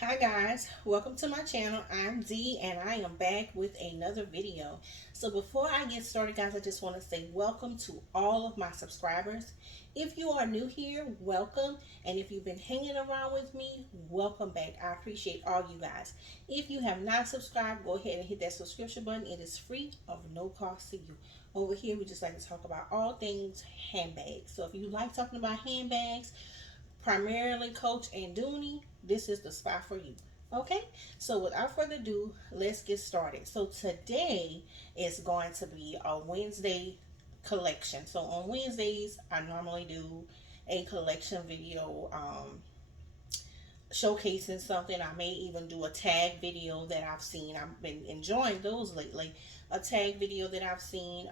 Hi guys, welcome to my channel. I'm Dee and I am back with another video. So before I get started guys, I just want to say welcome to all of my subscribers. If you are new here, welcome. And if you've been hanging around with me, welcome back. I appreciate all you guys. If you have not subscribed, go ahead and hit that subscription button. It is free of no cost to you. Over here, we just like to talk about all things handbags. So if you like talking about handbags, primarily Coach and Dooney, this is the spot for you. Okay, so without further ado, let's get started. So today is going to be a Wednesday collection. So on Wednesdays, I normally do a collection video showcasing something. I may even do a tag video that I've seen. I've been enjoying those lately. A tag video that I've seen.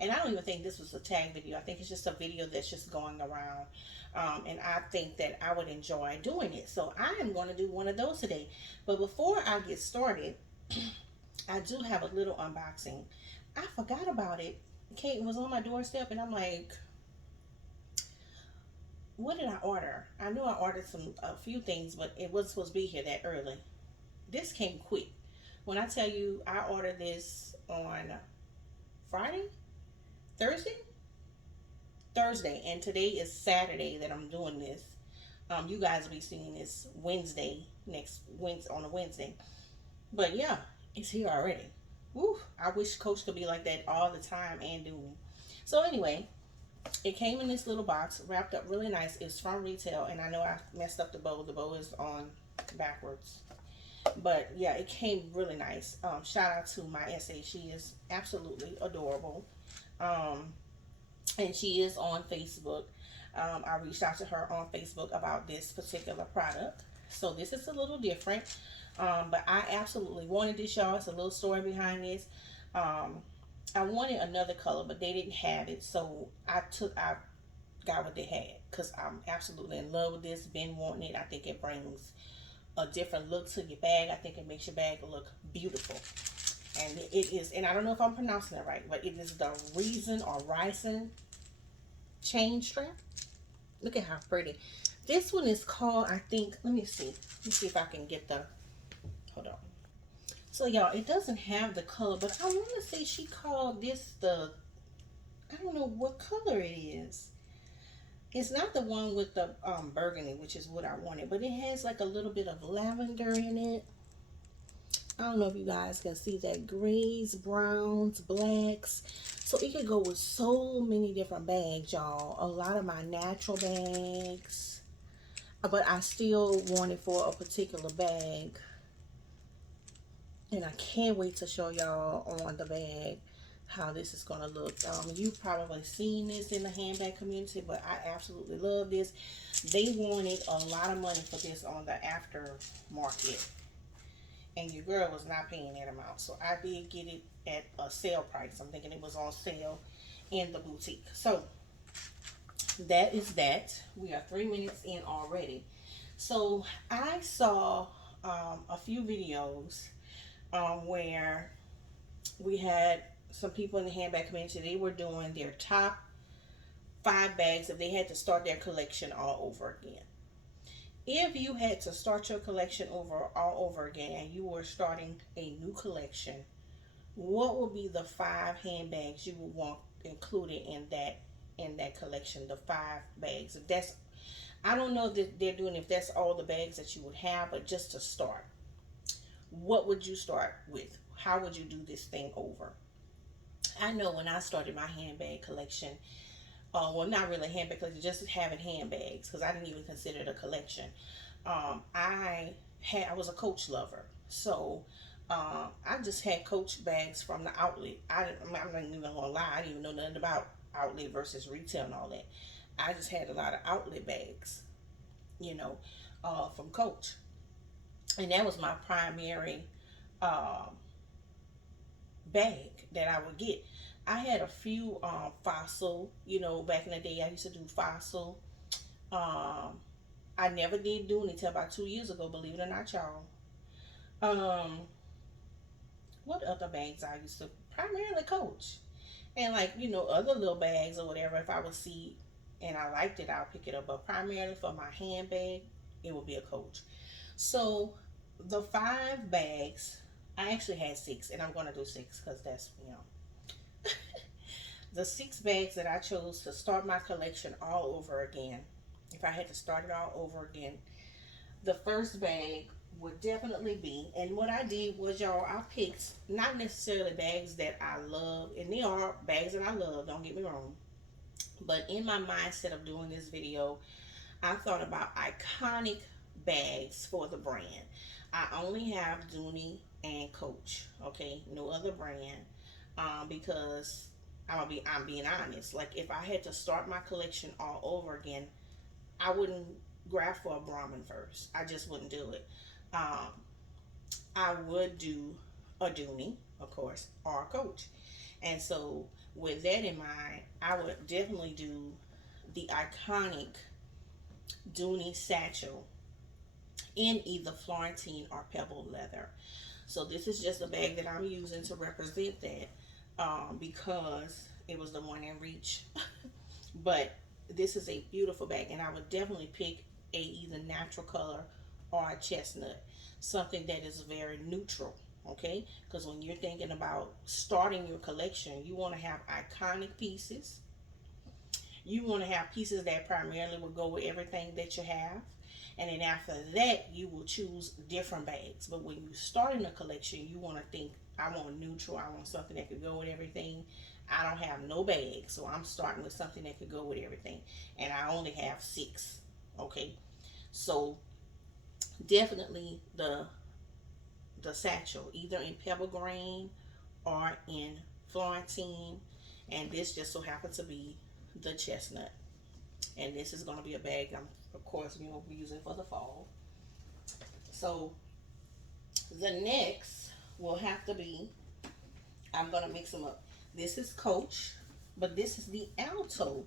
And I don't even think this was a tag video. I think it's just a video that's just going around. And I think that I would enjoy doing it. So I am going to do one of those today. But before I get started, I do have a little unboxing. I forgot about it. Kate was on my doorstep and I'm like, what did I order? I knew I ordered a few things, but it wasn't supposed to be here that early. This came quick. When I tell you I ordered this on Friday, Thursday, and today is Saturday that I'm doing this. You guys will be seeing this Wednesday, next Wednesday on a Wednesday. But yeah, it's here already. Woo! I wish Coach could be like that all the time and do. So anyway, it came in this little box, wrapped up really nice. It's from retail, and I know I messed up the bow. The bow is on backwards. But yeah, it came really nice. Shout out to my SA. She is absolutely adorable. Um, and she is on Facebook. I reached out to her on Facebook about this particular product. So this is a little different, but I absolutely wanted this, y'all. It's a little story behind this. Um, I wanted another color, but they didn't have it, so I got what they had because I'm absolutely in love with this. Been wanting it. I think it brings a different look to your bag. I think it makes your bag look beautiful. And it is, and I don't know if I'm pronouncing it right, but it is the Reason or Ricin chain strap. Look at how pretty. This one is called, I think, let me see. Let me see if I can get the, hold on. So y'all, it doesn't have the color, but I want to say she called this the, I don't know what color it is. It's not the one with the burgundy, which is what I wanted, but it has like a little bit of lavender in it. I don't know if you guys can see that. Grays, browns, blacks. So it could go with so many different bags, y'all. A lot of my natural bags. But I still want it for a particular bag. And I can't wait to show y'all on the bag how this is going to look. You've probably seen this in the handbag community, but I absolutely love this. They wanted a lot of money for this on the aftermarket, and your girl was not paying that amount. So I did get it at a sale price. I'm thinking it was on sale in the boutique. So that is that. We are 3 minutes in already. So I saw a few videos where we had some people in the handbag community. They were doing their top 5 bags if they had to start their collection all over again. If you had to start your collection all over again and you were starting a new collection, what would be the 5 handbags you would want included in that collection? The 5 bags. If that's, I don't know that they're doing if that's all the bags that you would have, but just to start, what would you start with? How would you do this thing over? I know when I started my handbag collection, well, not really handbag collection, just having handbags because I didn't even consider it a collection. I was a Coach lover, so I just had Coach bags from the outlet. I'm not even gonna lie, I didn't even know nothing about outlet versus retail and all that. I just had a lot of outlet bags, you know, from Coach, and that was my primary uh, bag that I would get. I had a few Fossil, you know, back in the day. I used to do Fossil. Um, I never did do it until about 2 years ago, believe it or not, y'all. Um, what other bags I used to primarily Coach, and like you know other little bags or whatever. If I would see and I liked it, I'll pick it up. But primarily for my handbag, it would be a Coach. So the 5 bags, I actually had 6, and I'm going to do 6 because that's, the 6 bags that I chose to start my collection all over again. If I had to start it all over again, the first bag would definitely be, and what I did was, y'all, I picked not necessarily bags that I love, and they are bags that I love, don't get me wrong, but in my mindset of doing this video, I thought about iconic bags for the brand. I only have Dooney and Coach, okay, no other brand, because I'm being honest. Like, if I had to start my collection all over again, I wouldn't grab for a Brahmin first. I just wouldn't do it. Um, I would do a Dooney, of course, or a Coach. And so, with that in mind, I would definitely do the iconic Dooney satchel in either Florentine or pebble leather. So this is just a bag that I'm using to represent that, because it was the one in reach. But this is a beautiful bag, and I would definitely pick a either natural color or a chestnut, something that is very neutral. Okay, because when you're thinking about starting your collection, you want to have iconic pieces. You want to have pieces that primarily will go with everything that you have. And then after that, you will choose different bags. But when you start in a collection, you want to think, I want neutral. I want something that could go with everything. I don't have no bag, so I'm starting with something that could go with everything. And I only have 6. Okay, so definitely the satchel, either in pebble green or in Florentine. And this just so happens to be the chestnut. And this is going to be a bag I'm, of course, we will be using for the fall. So the next will have to be, I'm going to mix them up. This is Coach, but this is the Alto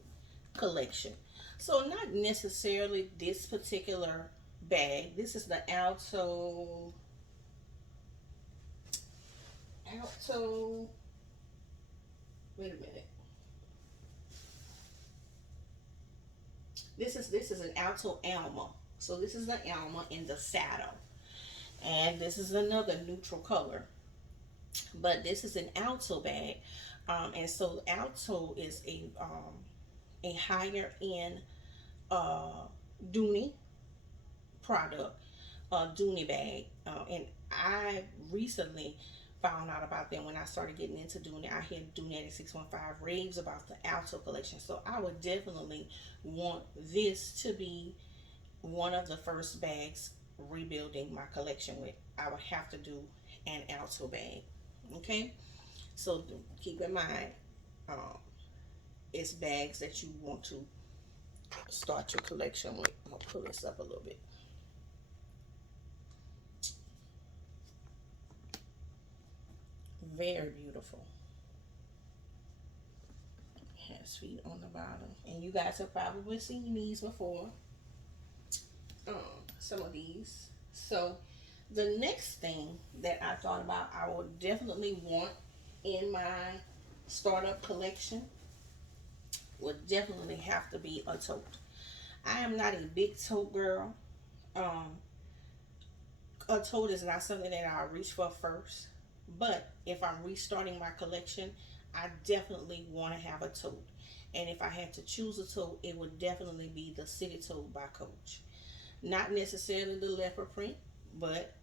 collection. So not necessarily this particular bag. This is the Alto, wait a minute. This is an Alto Alma. So this is the Alma in the saddle. And this is another neutral color. But this is an Alto bag. And so Alto is a higher end uh, Dooney product, Dooney bag. And I recently found out about them when I started getting into Dooney. I hear Dooney at 615 raves about the Alto collection. So I would definitely want this to be one of the first bags rebuilding my collection with. I would have to do an Alto bag. Okay, so keep in mind, um, it's bags that you want to start your collection with. I'm gonna pull this up a little bit. Very beautiful. Has feet on the bottom, and you guys have probably seen these before. Um, some of these. So the next thing that I thought about, I would definitely want in my startup collection would definitely have to be a tote. I am not a big tote girl. Um, a tote is not something that I reach for first. But if I'm restarting my collection, I definitely want to have a tote. And if I had to choose a tote, it would definitely be the City Tote by Coach. Not necessarily the leopard print, but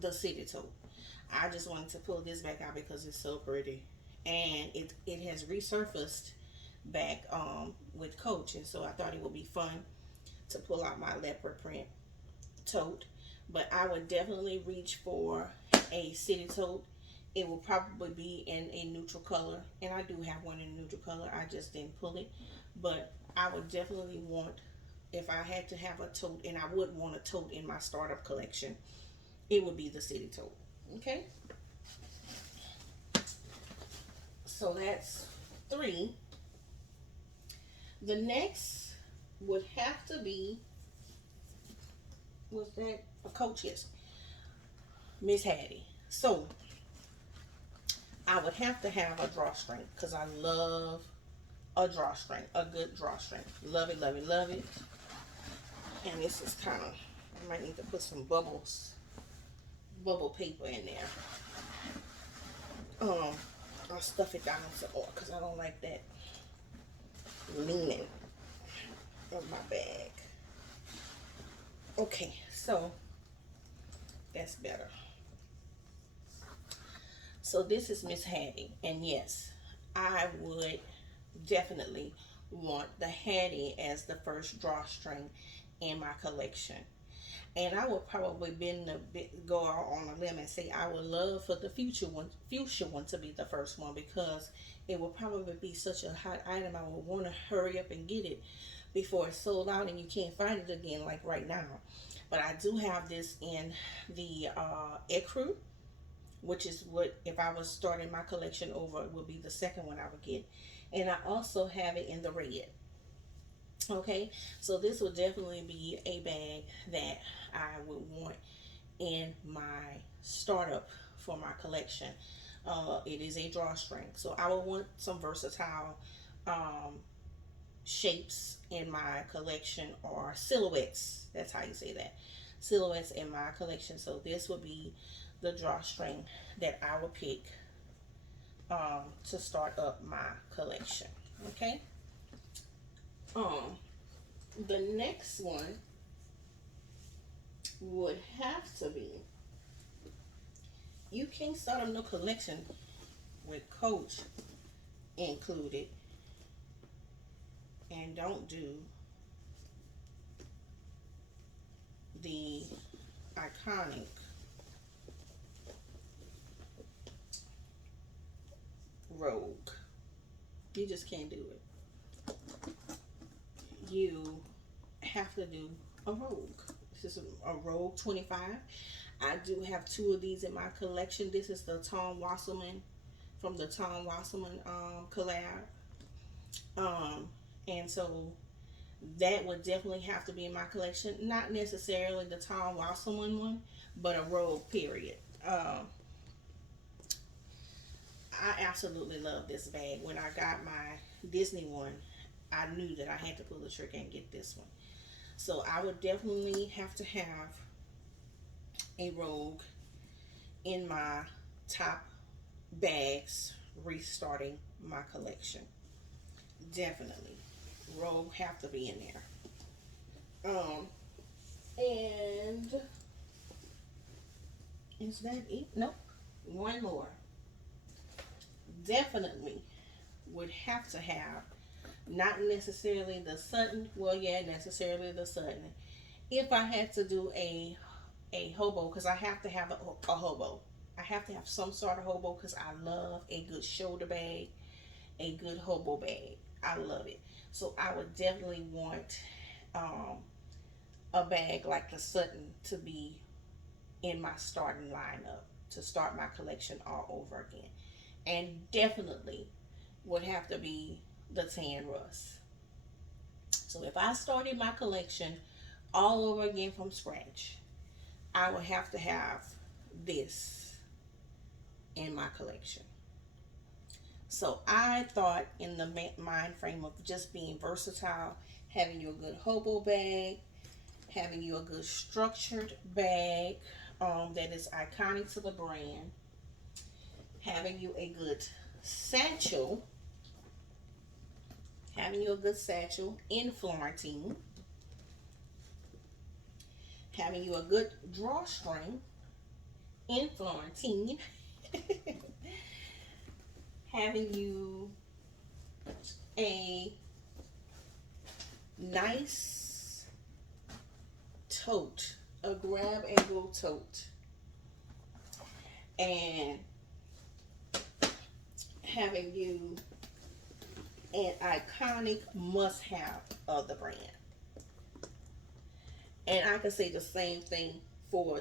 the City Tote. I just wanted to pull this back out because it's so pretty. And it has resurfaced back with Coach. And so I thought it would be fun to pull out my leopard print tote. But I would definitely reach for a City Tote. It will probably be in a neutral color, and I do have one in a neutral color. I just didn't pull it, but I would definitely want, if I had to have a tote, and I would want a tote in my startup collection, it would be the City Tote. Okay, so that's 3. The next would have to be, was that a Coach? Yes, Miss Hattie. So I would have to have a drawstring because I love a drawstring, a good drawstring. Love it, love it, love it. And this is kind of I might need to put some bubble paper in there. I'll stuff it down some more because I don't like that leaning of my bag. Okay, so that's better. So this is Miss Hattie, and yes, I would definitely want the Hattie as the first drawstring in my collection. And I would probably go out on a limb and say I would love for the future one to be the first one, because it will probably be such a hot item. I would want to hurry up and get it before it's sold out and you can't find it again like right now. But I do have this in the ecru, which is what, if I was starting my collection over, it would be the second one I would get. And I also have it in the red. Okay, so this will definitely be a bag that I would want in my startup for my collection. It is a drawstring, so I would want some versatile um, shapes in my collection, or silhouettes. That's how you say that. Silhouettes in my collection. So this would be the drawstring that I would pick to start up my collection. Okay. Um, the next one would have to be, you can't start up no collection with Coach included and don't do the iconic Rogue. You just can't do it. You have to do a Rogue. This is a Rogue 25. I do have two of these in my collection. This is the Tom Wasserman, from the Tom Wasserman collab. And so that would definitely have to be in my collection. Not necessarily the Tom Wasserman one, but a Rogue period. I absolutely love this bag. When I got my Disney one, I knew that I had to pull the trigger and get this one. So I would definitely have to have a Rogue in my top bags restarting my collection. Definitely. Rogue have to be in there. And is that it? Nope. One more. Definitely would have to have, not necessarily the Sutton, well, yeah, necessarily the Sutton. If I had to do a hobo, because I have to have a hobo. I have to have some sort of hobo because I love a good shoulder bag, a good hobo bag. I love it. So I would definitely want a bag like the Sutton to be in my starting lineup to start my collection all over again. And definitely would have to be the Tan Rust. So if I started my collection all over again from scratch, I would have to have this in my collection. So I thought, in the mind frame of just being versatile, having you a good hobo bag, having you a good structured bag that is iconic to the brand, having you a good satchel, in Florentine, having you a good drawstring in Florentine, having you a nice tote, a grab and go tote, and having you an iconic must-have of the brand. And I can say the same thing for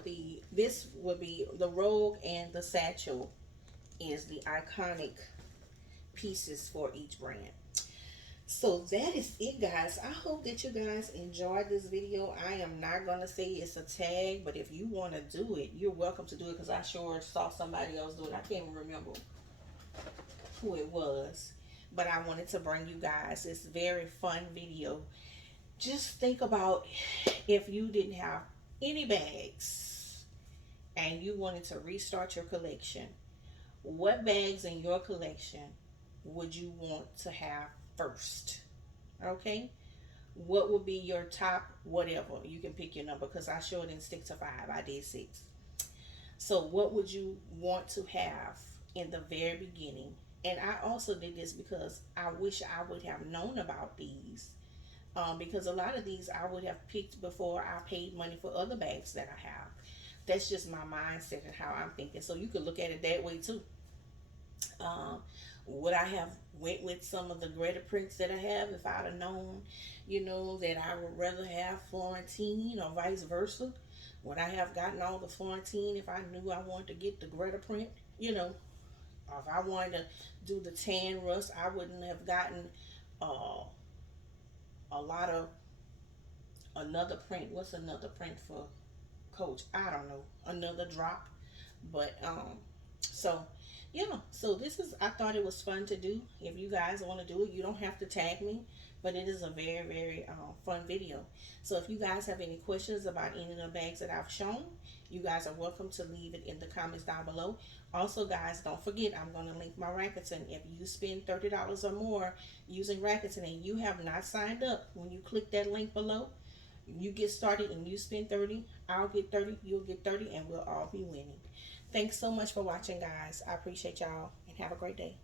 this would be the Rogue, and the satchel is the iconic pieces for each brand. So that is it, guys. I hope that you guys enjoyed this video. I am not going to say it's a tag, but if you want to do it, you're welcome to do it, because I sure saw somebody else do it. I can't remember who it was, but I wanted to bring you guys this very fun video. Just think about, if you didn't have any bags and you wanted to restart your collection, what bags in your collection would you want to have first? Okay? What would be your top whatever? You can pick your number because I sure didn't stick to five. I did six. So, what would you want to have in the very beginning? And I also did this because I wish I would have known about these. Because a lot of these I would have picked before I paid money for other bags that I have. That's just my mindset and how I'm thinking. So you could look at it that way too. Um, would I have went with some of the greater prints that I have if I'd have known, that I would rather have Florentine or vice versa? Would I have gotten all the Florentine if I knew I wanted to get the Greta print? Or if I wanted to do the tan rust, I wouldn't have gotten uh, a lot of another print. What's another print for Coach? I don't know. Another drop. But so yeah, so this is I thought it was fun to do. If you guys want to do it, you don't have to tag me, but it is a very very fun video. So if you guys have any questions about any of the bags that I've shown, you guys are welcome to leave it in the comments down below. Also, guys, don't forget I'm going to link my Rakuten. If you spend $30 or more using Rakuten and you have not signed up, when you click that link below, you get started and you spend 30, I'll get 30, you'll get 30, and we'll all be winning. Thanks so much for watching, guys. I appreciate y'all and have a great day.